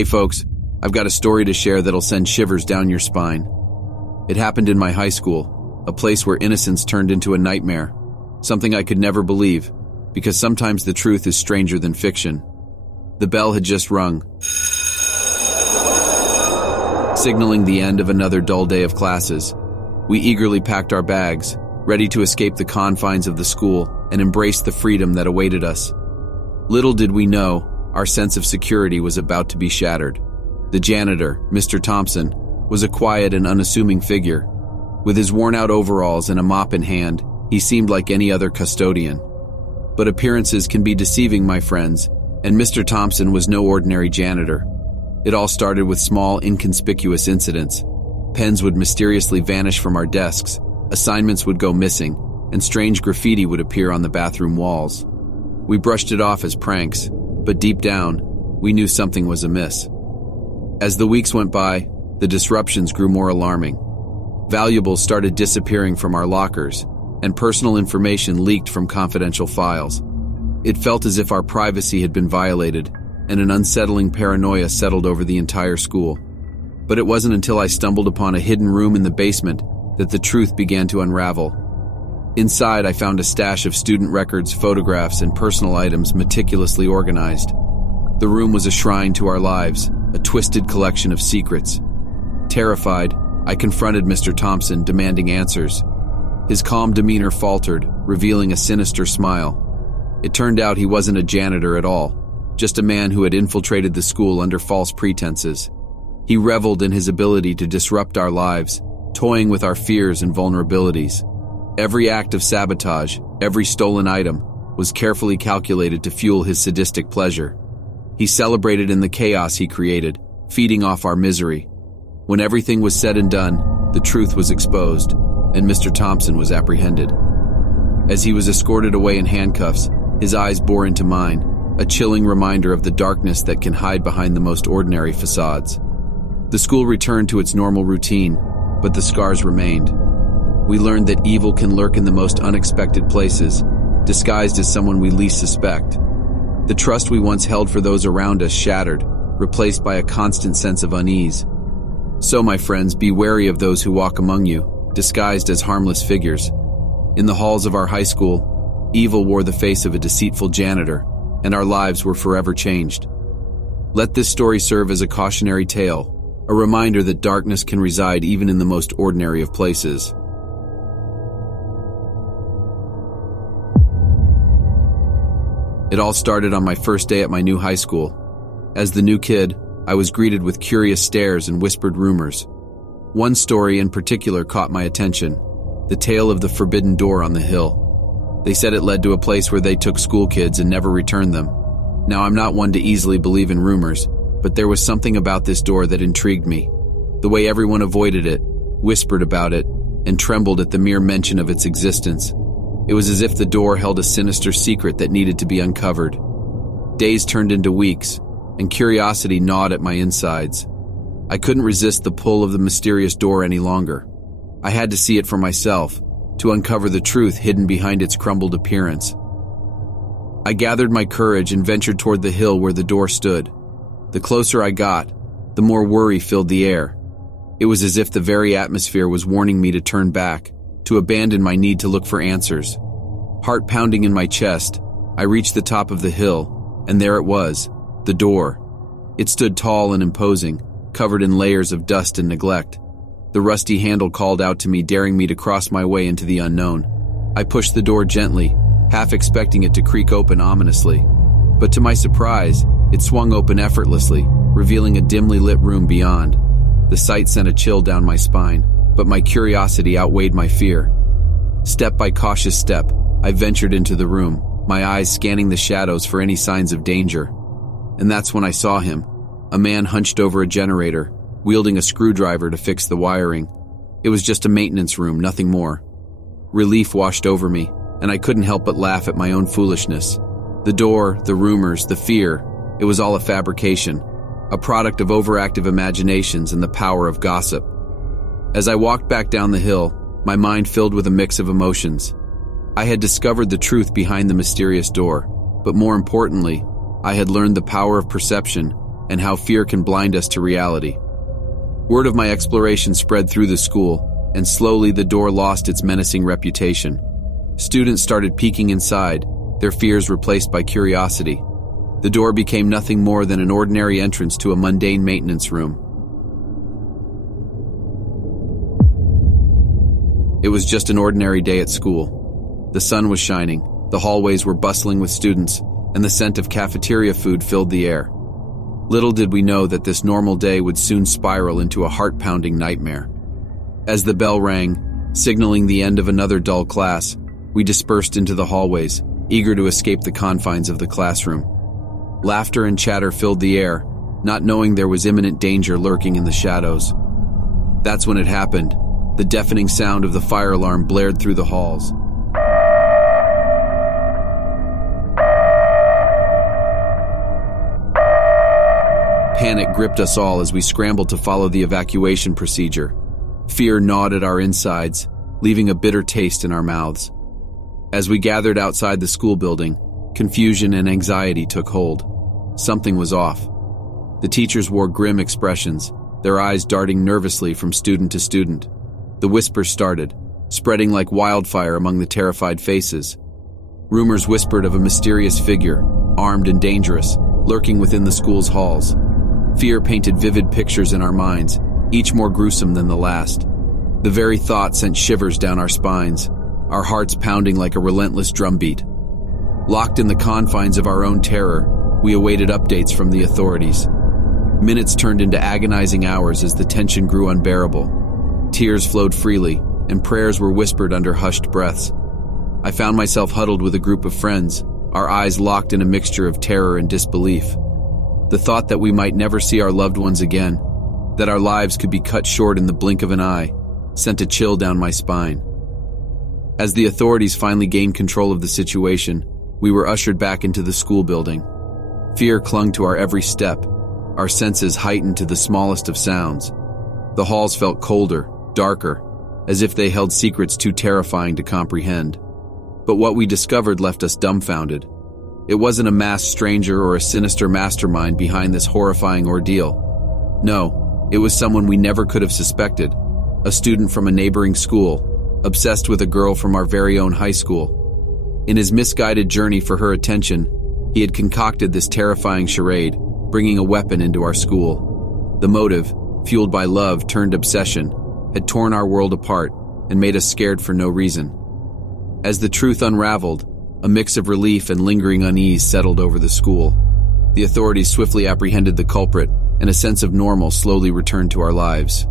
Hey folks, I've got a story to share that'll send shivers down your spine. It happened in my high school, a place where innocence turned into a nightmare, something I could never believe, because sometimes the truth is stranger than fiction. The bell had just rung, signaling the end of another dull day of classes. We eagerly packed our bags, ready to escape the confines of the school and embrace the freedom that awaited us. Little did we know, our sense of security was about to be shattered. The janitor, Mr. Thompson, was a quiet and unassuming figure. With his worn-out overalls and a mop in hand, he seemed like any other custodian. But appearances can be deceiving, my friends, and Mr. Thompson was no ordinary janitor. It all started with small, inconspicuous incidents. Pens would mysteriously vanish from our desks, assignments would go missing, and strange graffiti would appear on the bathroom walls. We brushed it off as pranks, but deep down, we knew something was amiss. As the weeks went by, the disruptions grew more alarming. Valuables started disappearing from our lockers, and personal information leaked from confidential files. It felt as if our privacy had been violated, and an unsettling paranoia settled over the entire school. But it wasn't until I stumbled upon a hidden room in the basement that the truth began to unravel. Inside, I found a stash of student records, photographs, and personal items meticulously organized. The room was a shrine to our lives, a twisted collection of secrets. Terrified, I confronted Mr. Thompson, demanding answers. His calm demeanor faltered, revealing a sinister smile. It turned out he wasn't a janitor at all, just a man who had infiltrated the school under false pretenses. He reveled in his ability to disrupt our lives, toying with our fears and vulnerabilities. Every act of sabotage, every stolen item, was carefully calculated to fuel his sadistic pleasure. He celebrated in the chaos he created, feeding off our misery. When everything was said and done, the truth was exposed, and Mr. Thompson was apprehended. As he was escorted away in handcuffs, his eyes bore into mine, a chilling reminder of the darkness that can hide behind the most ordinary facades. The school returned to its normal routine, but the scars remained. We learned that evil can lurk in the most unexpected places, disguised as someone we least suspect. The trust we once held for those around us shattered, replaced by a constant sense of unease. So, my friends, be wary of those who walk among you, disguised as harmless figures. In the halls of our high school, evil wore the face of a deceitful janitor, and our lives were forever changed. Let this story serve as a cautionary tale, a reminder that darkness can reside even in the most ordinary of places. It all started on my first day at my new high school. As the new kid, I was greeted with curious stares and whispered rumors. One story in particular caught my attention, the tale of the forbidden door on the hill. They said it led to a place where they took school kids and never returned them. Now, I'm not one to easily believe in rumors, but there was something about this door that intrigued me. The way everyone avoided it, whispered about it, and trembled at the mere mention of its existence. It was as if the door held a sinister secret that needed to be uncovered. Days turned into weeks, and curiosity gnawed at my insides. I couldn't resist the pull of the mysterious door any longer. I had to see it for myself, to uncover the truth hidden behind its crumbled appearance. I gathered my courage and ventured toward the hill where the door stood. The closer I got, the more worry filled the air. It was as if the very atmosphere was warning me to turn back, to abandon my need to look for answers. Heart pounding in my chest, I reached the top of the hill, and there it was, the door. It stood tall and imposing, covered in layers of dust and neglect. The rusty handle called out to me, daring me to cross my way into the unknown. I pushed the door gently, half expecting it to creak open ominously. But to my surprise, it swung open effortlessly, revealing a dimly lit room beyond. The sight sent a chill down my spine, but my curiosity outweighed my fear. Step by cautious step, I ventured into the room, my eyes scanning the shadows for any signs of danger. And that's when I saw him, a man hunched over a generator, wielding a screwdriver to fix the wiring. It was just a maintenance room, nothing more. Relief washed over me, and I couldn't help but laugh at my own foolishness. The door, the rumors, the fear, it was all a fabrication, a product of overactive imaginations and the power of gossip. As I walked back down the hill, my mind filled with a mix of emotions. I had discovered the truth behind the mysterious door, but more importantly, I had learned the power of perception and how fear can blind us to reality. Word of my exploration spread through the school, and slowly the door lost its menacing reputation. Students started peeking inside, their fears replaced by curiosity. The door became nothing more than an ordinary entrance to a mundane maintenance room. It was just an ordinary day at school. The sun was shining, the hallways were bustling with students, and the scent of cafeteria food filled the air. Little did we know that this normal day would soon spiral into a heart-pounding nightmare. As the bell rang, signaling the end of another dull class, we dispersed into the hallways, eager to escape the confines of the classroom. Laughter and chatter filled the air, not knowing there was imminent danger lurking in the shadows. That's when it happened. The deafening sound of the fire alarm blared through the halls. Panic gripped us all as we scrambled to follow the evacuation procedure. Fear gnawed at our insides, leaving a bitter taste in our mouths. As we gathered outside the school building, confusion and anxiety took hold. Something was off. The teachers wore grim expressions, their eyes darting nervously from student to student. The whispers started, spreading like wildfire among the terrified faces. Rumors whispered of a mysterious figure, armed and dangerous, lurking within the school's halls. Fear painted vivid pictures in our minds, each more gruesome than the last. The very thought sent shivers down our spines, our hearts pounding like a relentless drumbeat. Locked in the confines of our own terror, we awaited updates from the authorities. Minutes turned into agonizing hours as the tension grew unbearable. Tears flowed freely, and prayers were whispered under hushed breaths. I found myself huddled with a group of friends, our eyes locked in a mixture of terror and disbelief. The thought that we might never see our loved ones again, that our lives could be cut short in the blink of an eye, sent a chill down my spine. As the authorities finally gained control of the situation, we were ushered back into the school building. Fear clung to our every step, our senses heightened to the smallest of sounds. The halls felt colder, darker, as if they held secrets too terrifying to comprehend. But what we discovered left us dumbfounded. It wasn't a masked stranger or a sinister mastermind behind this horrifying ordeal. No, it was someone we never could have suspected, a student from a neighboring school, obsessed with a girl from our very own high school. In his misguided journey for her attention, he had concocted this terrifying charade, bringing a weapon into our school. The motive, fueled by love turned obsession, had torn our world apart and made us scared for no reason. As the truth unraveled, a mix of relief and lingering unease settled over the school. The authorities swiftly apprehended the culprit, and a sense of normal slowly returned to our lives.